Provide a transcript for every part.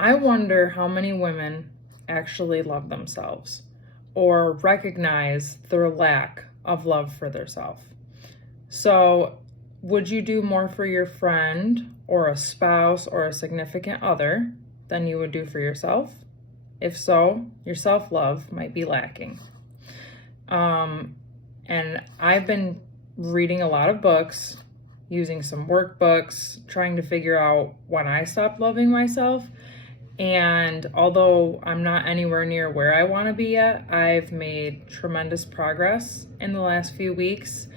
I wonder how many women actually love themselves or recognize their lack of love for themselves. So, would you do more for your friend or a spouse or a significant other than you would do for yourself? If so, your self love might be lacking. And I've been reading a lot of books, using some workbooks, trying to figure out when I stopped loving myself. And although I'm not anywhere near where I want to be yet, I've made tremendous progress in the last few weeks.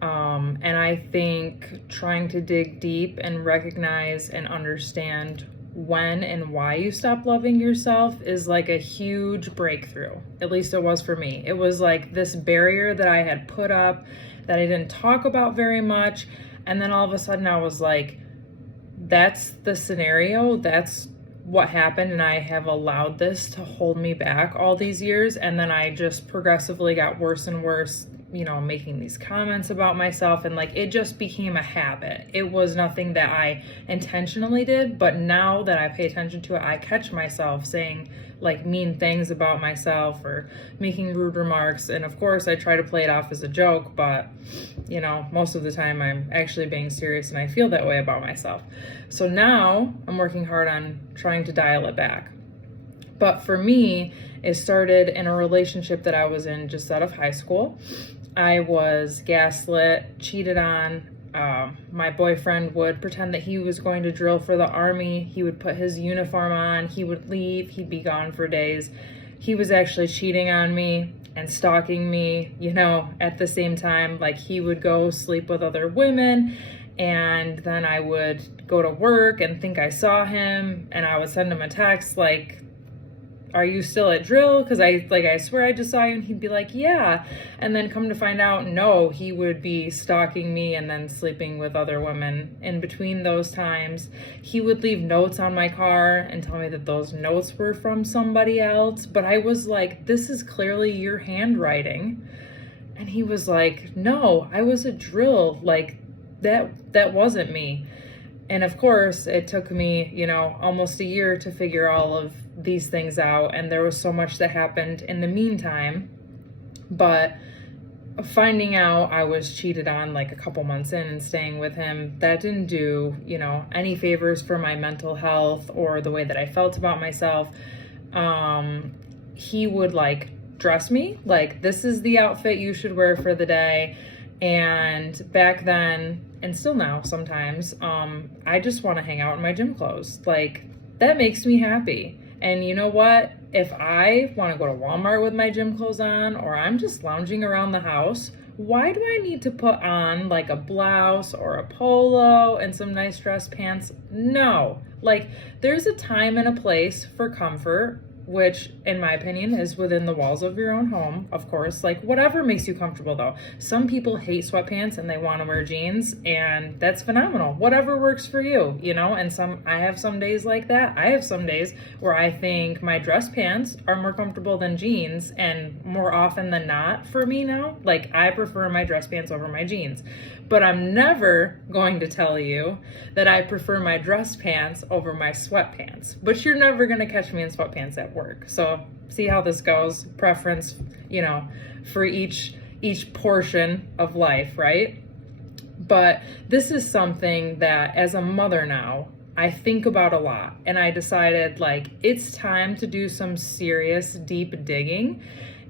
And I think trying to dig deep and recognize and understand when and why you stop loving yourself is like a huge breakthrough. At least it was for me. It was like this barrier that I had put up that I didn't talk about very much. And then all of a sudden I was like, that's the scenario. That's what happened. And I have allowed this to hold me back all these years. And then I just progressively got worse and worse, making these comments about myself, and like it just became a habit. It was nothing that I intentionally did, but now that I pay attention to it, I catch myself saying like mean things about myself or making rude remarks. And of course I try to play it off as a joke, but most of the time I'm actually being serious and I feel that way about myself. So now I'm working hard on trying to dial it back. But for me, it started in a relationship that I was in just out of high school. I was gaslit, cheated on. My boyfriend would pretend that he was going to drill for the army. He would put his uniform on. He would leave. He'd be gone for days. He was actually cheating on me and stalking me, at the same time. Like he would go sleep with other women. And then I would go to work and think I saw him. And I would send him a text like, are you still at drill? Because I swear I just saw you. And he'd be like, yeah. And then come to find out, no, he would be stalking me and then sleeping with other women. In between those times, he would leave notes on my car and tell me that those notes were from somebody else. But I was like, this is clearly your handwriting. And he was like, no, I was at drill. Like that wasn't me. And of course, it took me, almost a year to figure all of these things out. And there was so much that happened in the meantime. But finding out I was cheated on like a couple months in and staying with him, that didn't do, any favors for my mental health or the way that I felt about myself. He would like dress me like, this is the outfit you should wear for the day. And back then, and still now sometimes, I just want to hang out in my gym clothes. Like, that makes me happy. And you know what? If I want to go to Walmart with my gym clothes on, or I'm just lounging around the house, why do I need to put on like a blouse or a polo and some nice dress pants? No. Like, there's a time and a place for comfort, which in my opinion is within the walls of your own home, of course. Like, whatever makes you comfortable though. Some people hate sweatpants and they want to wear jeans, and that's phenomenal. Whatever works for you, and I have some days like that. I have some days where I think my dress pants are more comfortable than jeans, and more often than not for me now, like I prefer my dress pants over my jeans. But I'm never going to tell you that I prefer my dress pants over my sweatpants. But you're never going to catch me in sweatpants at work. So see how this goes. Preference, for each portion of life, right? But this is something that as a mother now, I think about a lot. And I decided like it's time to do some serious deep digging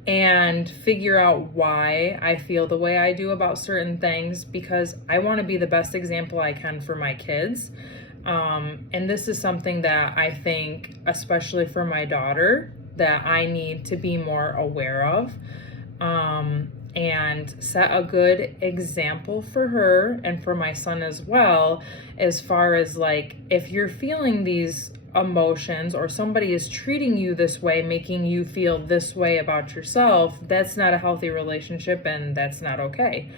and figure out why I feel the way I do about certain things, because I want to be the best example I can for my kids. And this is something that I think, especially for my daughter, that I need to be more aware of, and set a good example for her and for my son as well, as far as like, if you're feeling these emotions or somebody is treating you this way, making you feel this way about yourself, that's not a healthy relationship and that's not okay.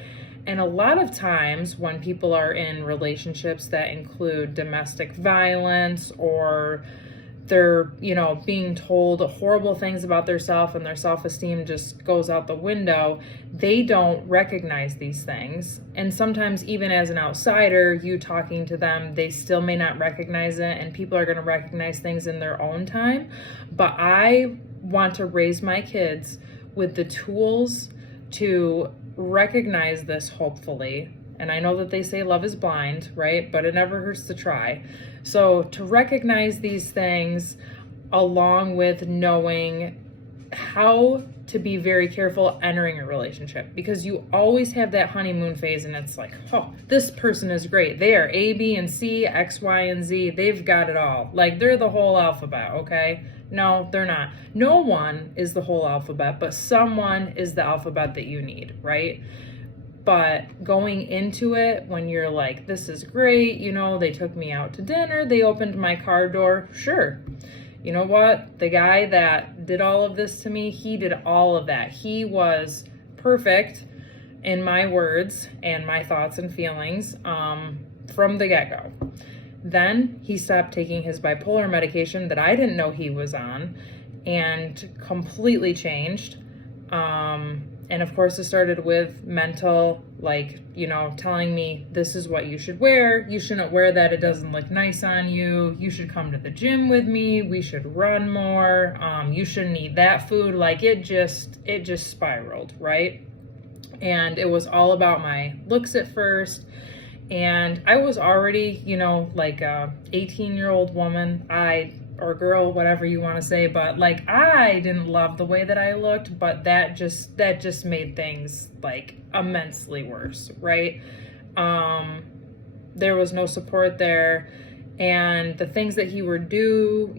And a lot of times when people are in relationships that include domestic violence or they're, being told horrible things about themselves and their self-esteem just goes out the window, they don't recognize these things. And sometimes even as an outsider, you talking to them, they still may not recognize it, and people are going to recognize things in their own time. But I want to raise my kids with the tools to recognize this, hopefully. And I know that they say love is blind, right? But it never hurts to try. So to recognize these things, along with knowing how to be very careful entering a relationship, because you always have that honeymoon phase and it's like, oh, this person is great. They are A, B, and C, X, Y, and Z. They've got it all. Like, they're the whole alphabet, okay? No, they're not. No one is the whole alphabet, but someone is the alphabet that you need, right? But going into it, when you're like, this is great, they took me out to dinner, they opened my car door, sure. You know what? The guy that did all of this to me, he did all of that. He was perfect in my words and my thoughts and feelings from the get-go. Then he stopped taking his bipolar medication that I didn't know he was on and completely changed. And of course, it started with mental, telling me this is what you should wear. You shouldn't wear that. It doesn't look nice on you. You should come to the gym with me. We should run more. You shouldn't eat that food. It just spiraled, right? And it was all about my looks at first. And I was already, like a 18-year-old woman. Or girl, whatever you want to say, but I didn't love the way that I looked, but that just made things immensely worse, right? There was no support there, and the things that he would do,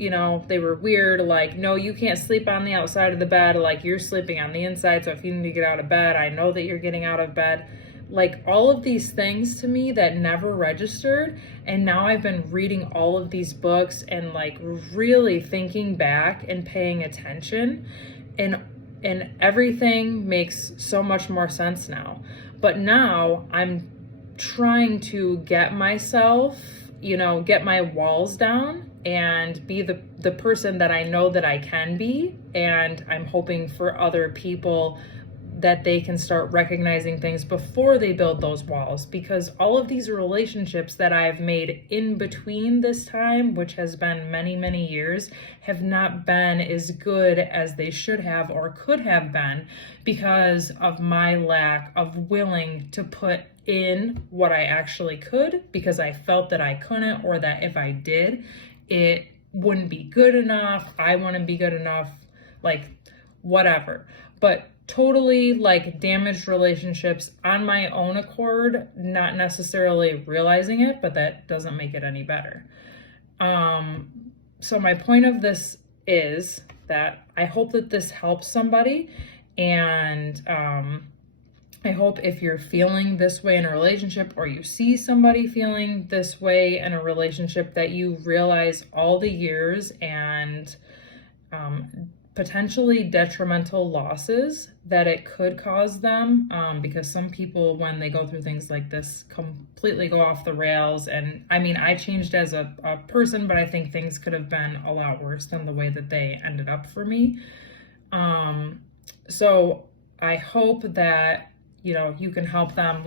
they were weird, no, you can't sleep on the outside of the bed, you're sleeping on the inside, so if you need to get out of bed, I know that you're getting out of bed. All of these things to me that never registered. And now I've been reading all of these books and really thinking back and paying attention, and everything makes so much more sense now. But now I'm trying to get myself, get my walls down and be the person that I know that I can be. And I'm hoping for other people that they can start recognizing things before they build those walls, because all of these relationships that I've made in between this time, which has been many, many years, have not been as good as they should have or could have been because of my lack of willing to put in what I actually could, because I felt that I couldn't, or that if I did, it wouldn't be good enough. I wouldn't be good enough, whatever. But totally damaged relationships on my own accord, not necessarily realizing it, but that doesn't make it any better. So my point of this is that I hope that this helps somebody, and I hope if you're feeling this way in a relationship, or you see somebody feeling this way in a relationship, that you realize all the years and potentially detrimental losses that it could cause them, because some people, when they go through things like this, completely go off the rails. And I changed as a person, but I think things could have been a lot worse than the way that they ended up for me. So I hope that you can help them,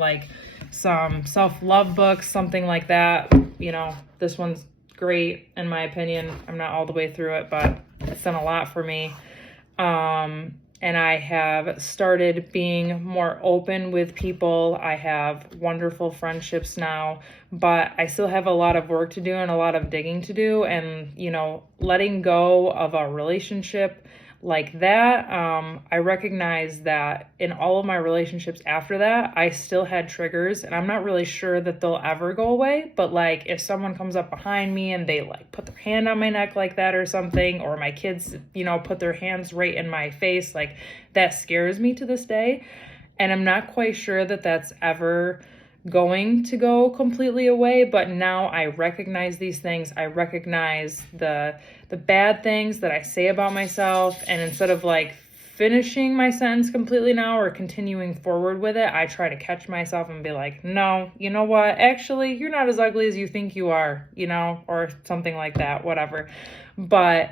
some self-love books, something like that. This one's great in my opinion. I'm not all the way through it, but it's done a lot for me. And I have started being more open with people. I have wonderful friendships now, but I still have a lot of work to do and a lot of digging to do. And, letting go of a relationship like that, I recognize that in all of my relationships after that, I still had triggers, and I'm not really sure that they'll ever go away. But if someone comes up behind me and they put their hand on my neck like that or something, or my kids, put their hands right in my face, that scares me to this day. And I'm not quite sure that that's ever going to go completely away, but now I recognize these things. I recognize the bad things that I say about myself, and instead of finishing my sentence completely now or continuing forward with it, I try to catch myself and be like, no, you know what? Actually, you're not as ugly as you think you are, or something like that, whatever. But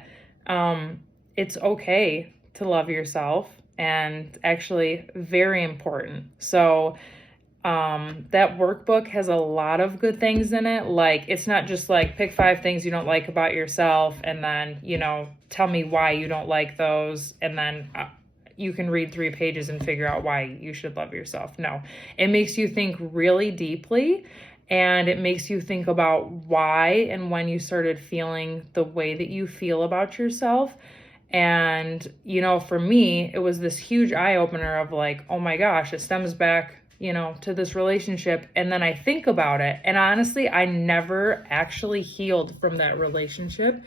it's okay to love yourself, and actually very important. So that workbook has a lot of good things in it. Like, it's not just like pick 5 things you don't like about yourself and then, tell me why you don't like those. And then you can read 3 pages and figure out why you should love yourself. No, it makes you think really deeply, and it makes you think about why and when you started feeling the way that you feel about yourself. And, for me, it was this huge eye opener of like, oh my gosh, it stems back to this relationship. And then I think about it, and honestly, I never actually healed from that relationship.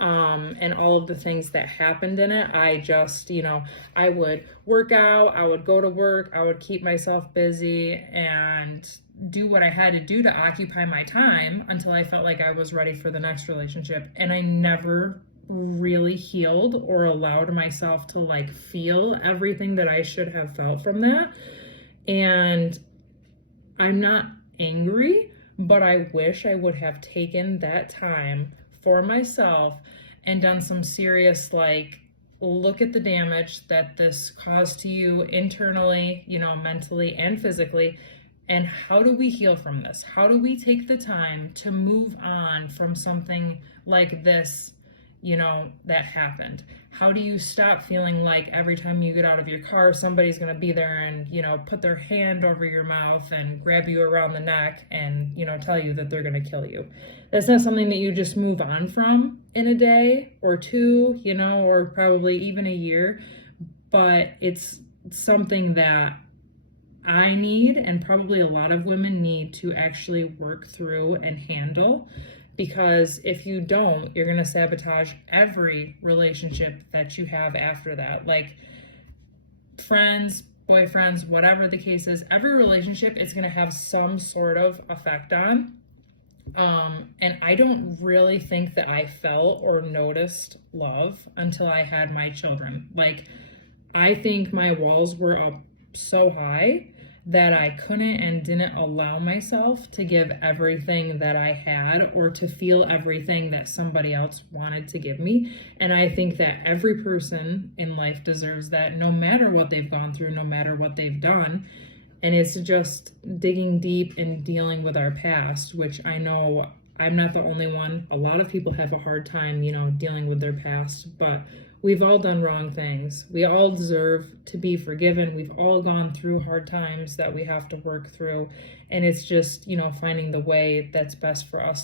And all of the things that happened in it. I just, I would work out, I would go to work, I would keep myself busy and do what I had to do to occupy my time until I felt like I was ready for the next relationship. And I never really healed or allowed myself to like feel everything that I should have felt from that. And I'm not angry, but I wish I would have taken that time for myself and done some serious, like, look at the damage that this caused to you internally, mentally and physically. And how do we heal from this? How do we take the time to move on from something like this, that happened? How do you stop feeling like every time you get out of your car, somebody's going to be there and, put their hand over your mouth and grab you around the neck and, tell you that they're going to kill you? That's not something that you just move on from in a day or 2, or probably even a year, but it's something that I need, and probably a lot of women need to actually work through and handle. Because if you don't, you're going to sabotage every relationship that you have after that. Like friends, boyfriends, whatever the case is, every relationship it's going to have some sort of effect on. And I don't really think that I felt or noticed love until I had my children. Like, I think my walls were up so high that I couldn't and didn't allow myself to give everything that I had or to feel everything that somebody else wanted to give me. And I think that every person in life deserves that, no matter what they've gone through, no matter what they've done. And it's just digging deep and dealing with our past, which I know I'm not the only one. A lot of people have a hard time, dealing with their past, but we've all done wrong things. We all deserve to be forgiven. We've all gone through hard times that we have to work through. And it's just, finding the way that's best for us